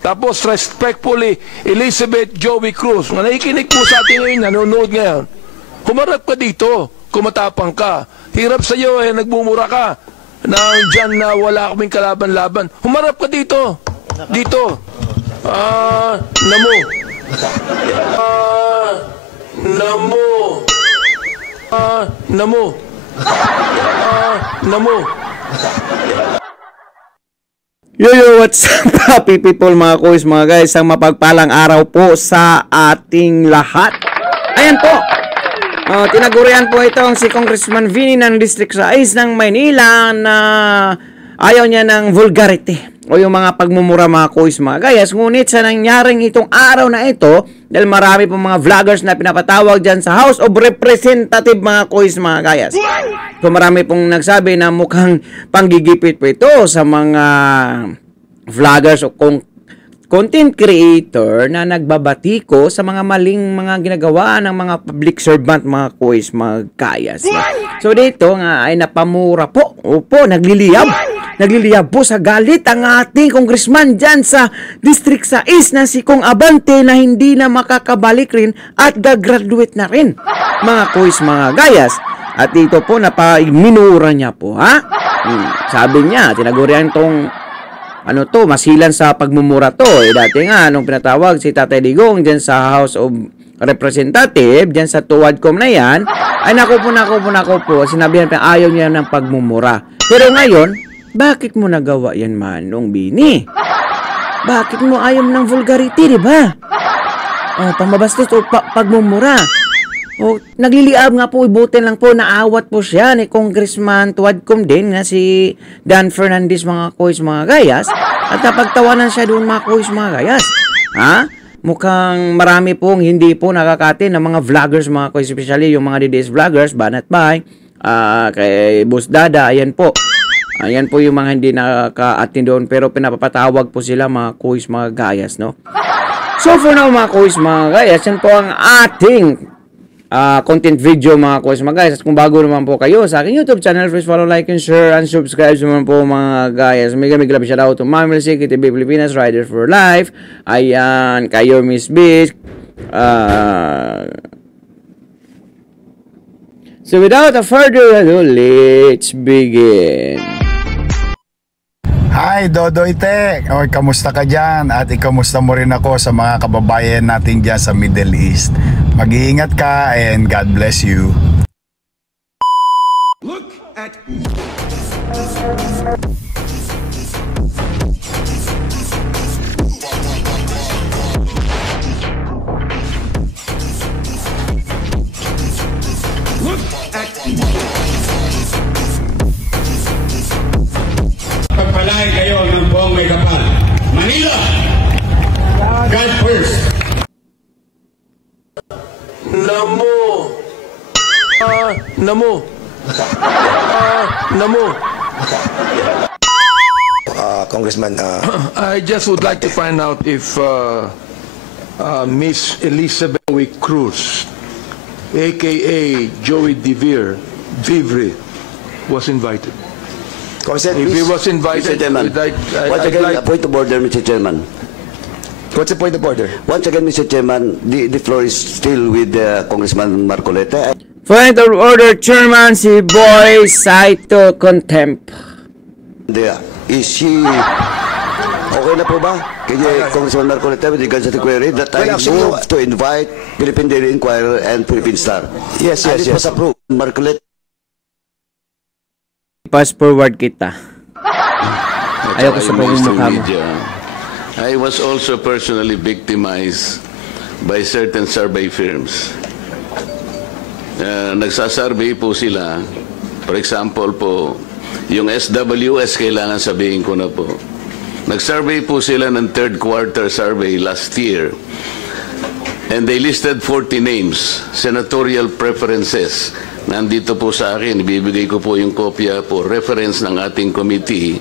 Tapos respectfully, Elizabeth Joey Cruz, na nakikinig po sa atin ngayon, nanonood ngayon. Humarap ka dito, kumatapang ka. Hirap sa iyo nagmumura ka. Dyan na wala kaming kalaban-laban. Humarap ka dito. Dito. Namo. Namo. Namo. Namo. Yo, what's up, happy people, mga kuys, mga guys. Ang mapagpalang araw po sa ating lahat. Ayan po. Tinagurian po itong si Congressman Vinny ng District 6 ng Maynila na ayaw niya ng vulgarity o yung mga pagmumura, mga kuys, mga guys. Ngunit sa nangyaring itong araw na ito, dahil marami pong mga vloggers na pinapatawag dyan sa House of Representative, mga kuys, mga guys. So marami pong nagsabi na mukhang panggigipit po ito sa mga vloggers o content creator na nagbabatiko sa mga maling mga ginagawa ng mga public servant, mga kuys, mga kayas. So dito nga ay napamura po. Opo, nagliliyab po sa galit ang ating congressman dyan sa District 6 na si Kong Abante na hindi na makakabalik rin at gagraduate na rin, mga kuys, mga gayas. At dito po minura niya po, ha? Sabi niya, tinagurian tong masilan sa pagmumura to. Dati nga, nung pinatawag si Tatay Digong dyan sa House of Representative, dyan sa Tuwadcom na yan, ay naku po, sinabihan pa ayaw niya ng pagmumura. Pero ngayon, bakit mo nagawa yan, Manong Bini? Bakit mo ayaw ng vulgarity, di ba? Pamabastos o pagmumura. Nagliliab nga po, ibutin lang po, naawat po siya ni Congressman Tuwadcom din na si Dan Fernandez, mga kuys, mga gayas, at napagtawanan siya doon, mga kuys, mga gayas. Ha? Mukhang marami pong hindi po nakakatin ng mga vloggers, mga kuys, especially yung mga DDS vloggers, Banat Bay, kay Boss Dada, ayan po. Ayan po yung mga hindi nakaka-atin doon, pero pinapapatawag po sila, mga kuys, mga gayas, no? So for now, mga kuys, mga gayas, yan po ang ating content video, mga kuys, mga guys. At kung bago naman po kayo sa aking YouTube channel, please follow, like, and share, and subscribe naman po, mga guys. May grabe shout out to Ma'am Melcy, KTV Pilipinas, Riders for Life. Ayan, kayo, Miss Bish. So without a further ado, let's begin. Hi, Dodoy Tech! Oy, kamusta ka dyan? At ikamusta mo rin ako sa mga kababayan natin dyan sa Middle East. Mag-iingat ka and God bless you. Look at pagpalain kayo ng buong may kapal. Manila! God first! Namo. Namo. Namo. Congressman, I just would like to find out if Miss Elizabeth Cruz, aka Joey Vivre, was invited. Congressman, If he was invited, Mr. Chairman, once again, a point of order, Mr. Chairman. What's the point of order? Once again, Mr. Chairman, the floor is still with Congressman Marcoleta. Point of order, Chairman, si Boy Saito Contempt. Is she okay na po ba? Kaya Congressman Marcoleta with regards to the query that I move to invite Philippine Daily Inquirer and Philippine Star. Yes. It was approved. Marcoleta. Pass forward kita. Ayaw ko sa pagmumukha mo. I was also personally victimized by certain survey firms. Nagsasurvey po sila. For example po, yung SWS, kailangan sabihin ko na po. Nagsurvey po sila ng third quarter survey last year. And they listed 40 names, senatorial preferences. Nandito po sa akin, ibibigay ko po yung kopya po, reference ng ating committee.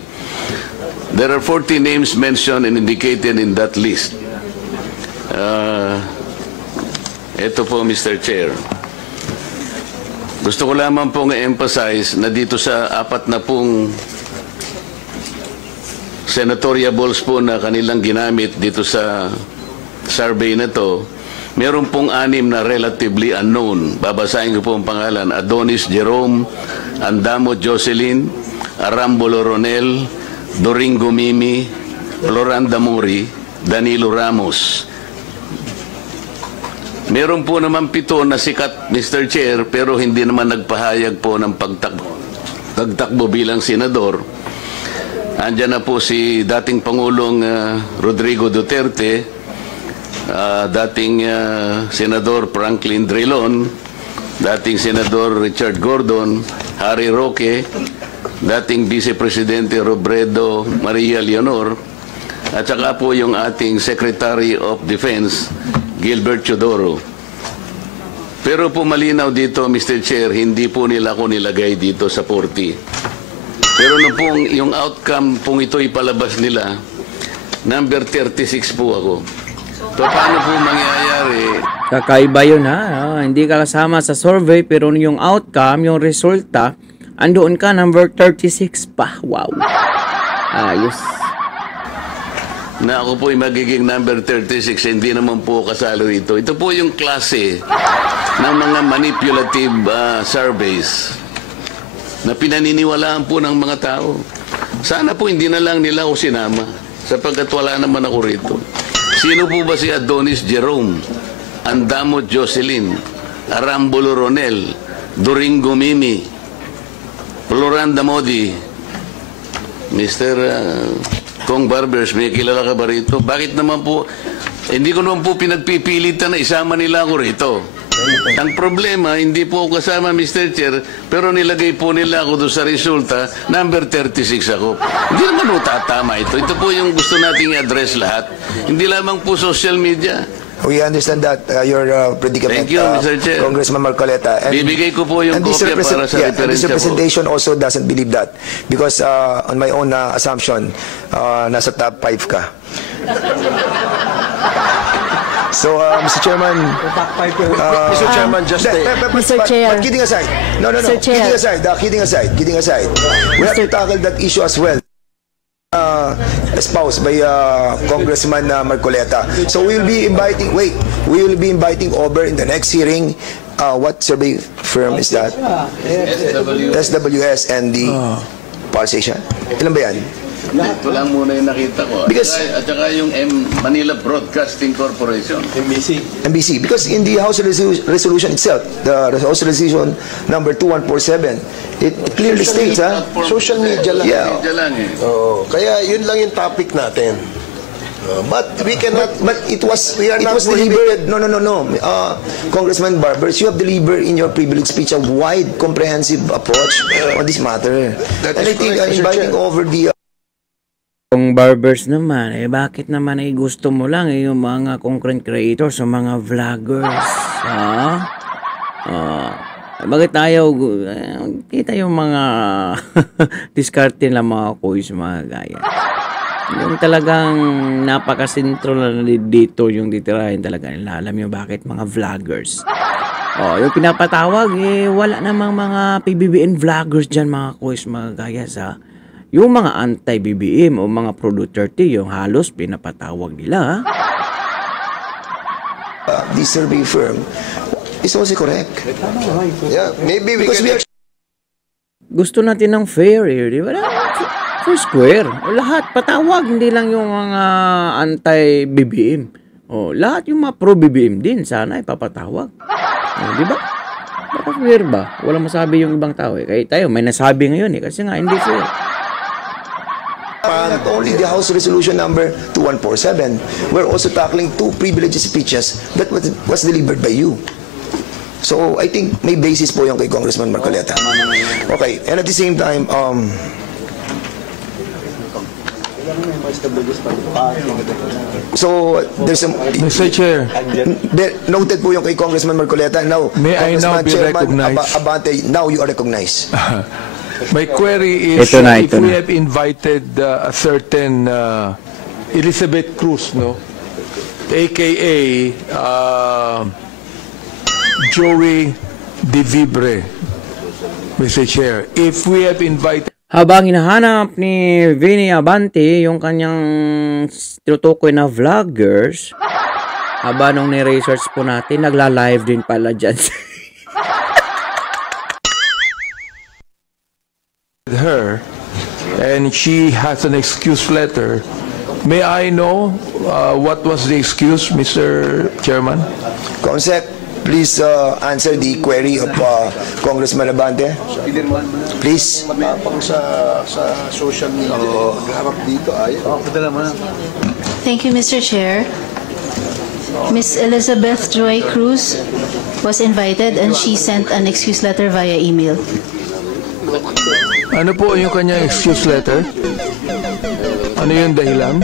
There are 40 names mentioned and indicated in that list. Ito po, Mr. Chair. Gusto ko lamang pong i-emphasize na dito sa 4 na pong senatoriables po na kanilang ginamit dito sa survey na to, meron pong 6 na relatively unknown. Babasahin ko po ang pangalan: Adonis Jerome, Andamo Jocelyn, Arambolo Ronel, Doringo Mimi, Floranda Mori, Danilo Ramos. Meron po naman 7 na sikat, Mr. Chair, pero hindi naman nagpahayag po ng pagtakbo bilang senador. Andiyan na po si dating Pangulong Rodrigo Duterte, dating Senador Franklin Drilon, dating Senador Richard Gordon, Harry Roque, dating Vice Presidente Robredo Maria Leonor, at saka po yung ating Secretary of Defense, Gilbert Chodoro. Pero po malinaw dito, Mr. Chair, hindi po nila ako nilagay dito sa 40. Pero no pong yung outcome pong ito ipalabas nila, number 36 po ako. So paano po mangyayari? Kakaiba yun ha. Hindi ka kasama sa survey pero yung outcome, yung resulta, andoon ka number 36 pa. Wow. Ayos. Na ako po ay magiging number 36, hindi naman po kasalo rito. Ito po yung klase ng mga manipulative surveys na pinaniniwalaan po ng mga tao. Sana po hindi na lang nila ako sinama sapagkat wala naman ako rito. Sino po ba si Adonis Jerome, Andamo Jocelyn, Arambolo Ronel, Doringo Mimi, Floranda Modi, Mr. Kong Barbers, may kilala ka ba rito? Bakit naman po, hindi ko naman po pinagpipilitan na isama nila ako rito. Ang problema, hindi po ako kasama, Mr. Chair, pero nilagay po nila ako doon sa resulta, number 36 ako. Hindi naman po tatama ito. Ito po yung gusto nating i-address lahat. Hindi lamang po social media. We understand that your predicament, Thank you, Mr. Chair. Congressman Marcoleta. And, bibigay ko po yung kopya para sa and this referensya po. representation also doesn't believe that. Because on my own assumption, nasa top 5 ka. So, Mr. Chairman, Mr. Chairman, just Mr. Chair. But kidding aside, no, Mr. Chair. kidding aside, we have to tackle that issue as well. Espoused by Congressman Marcoleta. So we will be inviting over in the next hearing. What survey firm is that? SWS and the Pulse Asia. Ilan ba yan? Ito lang muna yung nakita ko. At saka yung Manila Broadcasting Corporation. MBC. Because in the House resolution itself, the House resolution number 2147, it clearly states, Social media lang. Yeah. Media lang eh. Kaya yun lang yung topic natin. But we cannot, But it was prohibited. delivered. No. Congressman Barbers, you have delivered in your privileged speech a wide, comprehensive approach on this matter. That And I is think correct, Mr. inviting Chair. over the Kung Barbers naman, bakit naman gusto mo lang yung mga content creators o mga vloggers? Bakit tayo, kita yung mga diskarte lang mga kuis, mga gaya. Yung talagang napakasentro na dito yung titirahin talaga nila. Alam nyo bakit? Mga vloggers. Yung pinapatawag, wala namang mga PBBM vloggers dyan mga kuis, mga gaya sa yung mga anti-BBM o mga pro-Duterte, yung halos pinapatawag nila. this survey firm is also correct. Yeah, maybe we Because we can are Gusto natin ng fair, di ba? Fair square. O lahat, patawag, hindi lang yung mga anti-BBM. Lahat yung mga pro-BBM din, sana ipapatawag. Di ba? Baka fair ba? Walang masabi yung ibang tao. Kaya tayo, may nasabi ngayon kasi nga, hindi fair. not only the House Resolution number 2147, we're also tackling 2 privileged speeches that was delivered by you. So I think may basis po yung kay Congressman Marcoleta. Okay, and at the same time, so there's a Mr. Chair, noted po yung kay Congressman Marcoleta. Now, May I now Congressman be Chairman recognized? Abante, now you are recognized. my query is Ito na, if ito we na. have invited a certain Elizabeth Cruz, no? AKA Joey De Vibre, Mr. Chair. If we have invited Habang hinahanap ni Vinny Abante yung kanyang tinutukoy na vloggers, habang nung ni-research po natin, nagla-live din pala dyan. Her, and she has an excuse letter. May I know what was the excuse, Mr. Chairman? Comsec, please answer the query of Congressman Abante. Please. Sa social media, harap dito ayaw. Thank you, Mr. Chair. Miss Elizabeth Joy Cruz was invited and she sent an excuse letter via email. Ano po yung kanyang excuse letter? Ano yung dahilan?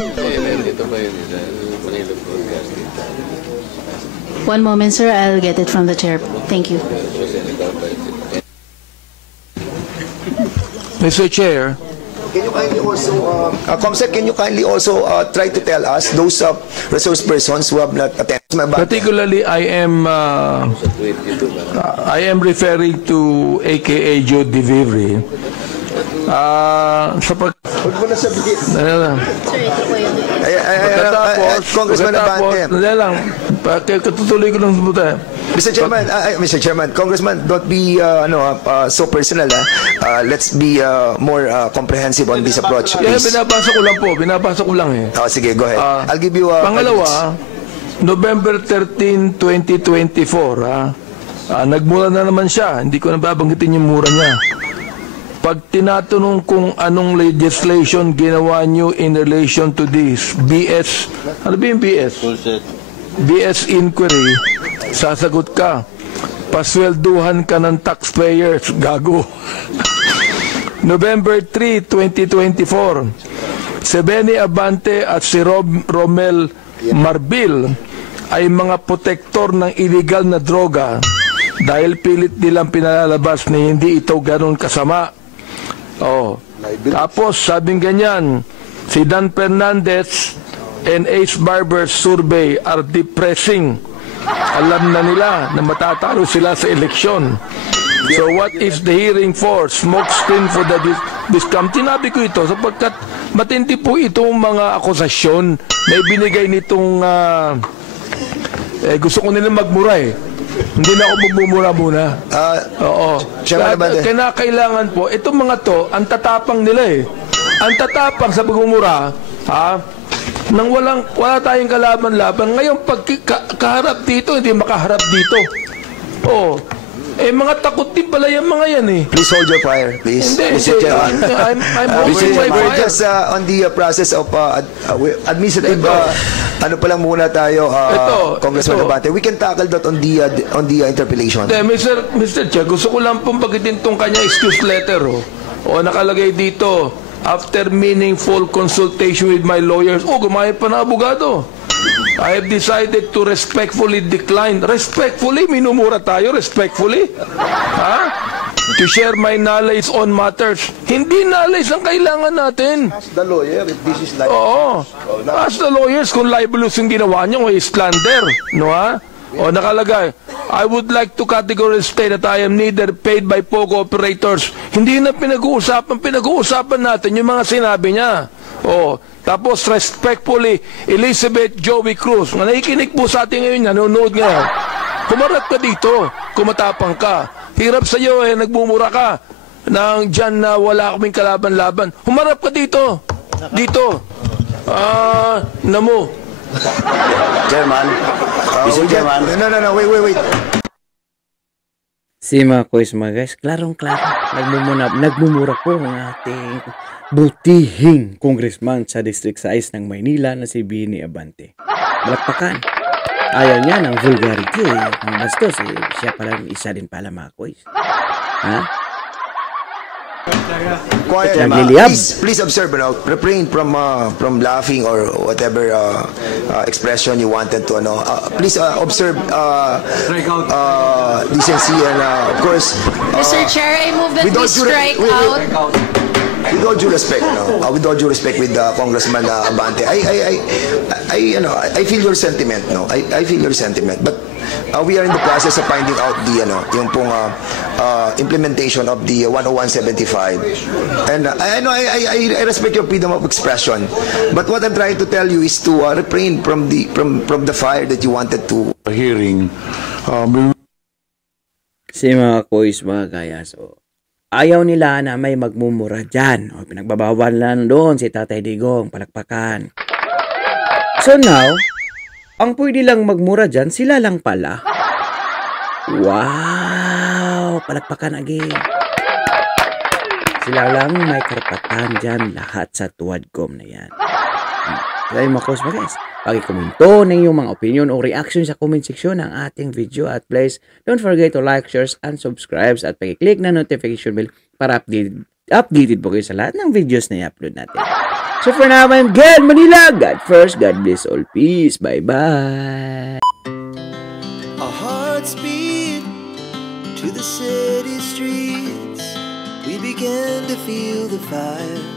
One moment, sir. I'll get it from the chair. Thank you. Mr. Chair, Can you kindly also, Comsec, can you kindly also try to tell us those resource persons who have not attended? particularly I am referring to AKA Joe DeVivre. Huwag mo na sabihin. Congressman Abante. Katutuloy ko lang buta. Mr. Chairman, Congressman, don't be so personal. Let's be more comprehensive on this approach. Yeah, binabasa ko lang eh. Oh, sige, go ahead. I'll give you Pangalawa, November 13, 2024, nagmura na naman siya. Hindi ko na babanggitin yung mura niya. Pag tinatanong kung anong legislation ginawa niyo in relation to this BS, ano ba yung BS? BS inquiry, sasagot ka, paswelduhan ka ng taxpayers, gago. November 3, 2024, si Benny Abante at si Romel Marbil ay mga protektor ng illegal na droga dahil pilit nilang pinalalabas na hindi ito ganun kasama. Tapos sabing ganyan, si Dan Fernandez and Ace Barber's survey are depressing. Alam na nila na matatalo sila sa eleksyon. So what is the hearing for? Smoke screen for the discount. Tinabi ko ito sapagkat matindi po itong mga akusasyon na ibinigay nitong gusto ko nila magmura eh. Hindi na ako bumumura muna. Oo. Kailangan po, itong mga to, ang tatapang nila eh. Ang tatapang sa pagmumura, nang wala tayong kalaban-laban. Ngayon, pag kaharap dito, hindi makaharap dito. Mga takot din pala yung mga yan eh. Please hold your fire, please. Mr. Chairman. I'm holding my fire. We're just on the process of administrative, ano pa lang muna tayo, Congressman Abante. We can tackle that on the interpellation. Mr. Chair, gusto ko lang pong bagitin tong kanya excuse letter. Nakalagay dito, after meaningful consultation with my lawyers, gumamit pa na abogado. I have decided to respectfully decline. Respectfully? Minumura tayo? Respectfully? To share my knowledge on matters. Hindi knowledge ang kailangan natin. Ask the lawyer if this is like... Ask the lawyers kung libelous yung ginawa nyo o slander. No, nakalagay, I would like to categorically state that I am neither paid by POGO operators. Hindi na pinag-uusapan. Pinag-uusapan natin yung mga sinabi niya. Tapos respectfully, Elizabeth Joey Cruz, na nakikinig po sa atin ngayon, nanonood ngayon. Kumarap ka dito, kumatapang ka. Hirap sa iyo nagmumura ka nang dyan na wala kaming kalaban-laban. Humarap ka dito. Dito. Namo. Chairman. Mr. Chairman. No, wait. Si mga kois mga guys, klarong-klaro. Nagmumura po ang ating butihing congressman sa District 6 ng Maynila na si Benny Abante. Malakpakan. Ayaw niya ng vulgarity. Ang bastos, siya pala isa din pala mga kois. Quiet. Please observe, refrain from laughing or whatever expression you wanted to. Please observe decency and of course. Mr. Chair, I move that we strike out. with all due respect, no, with all due respect with Congressman Abante, I feel your sentiment, no, I feel your sentiment, but we are in the process of finding out the, yung pong implementation of the 10175, and I respect your freedom of expression, but what I'm trying to tell you is to refrain from the fire that you wanted to. Hearing, Si mga kois, mga kaya, so ayaw nila na may magmumura dyan. O, pinagbabawal lang doon si Tatay Digong, palakpakan. So now, ang pwede lang magmura dyan, sila lang pala. Wow! Palakpakan again. Sila lang may karapatan dyan lahat sa Tuwadcom na yan. Kaya mga kois, mga guys, pag-komento na yung mga opinion o reaction sa comment section ng ating video, at please don't forget to like, share, and subscribe at pag-click na notification bell para updated po kayo sa lahat ng videos na i-upload natin. So for now, I'm God Manila. God first, God bless all. Peace. Bye-bye. Our hearts beat to the city streets. We began to feel the fire.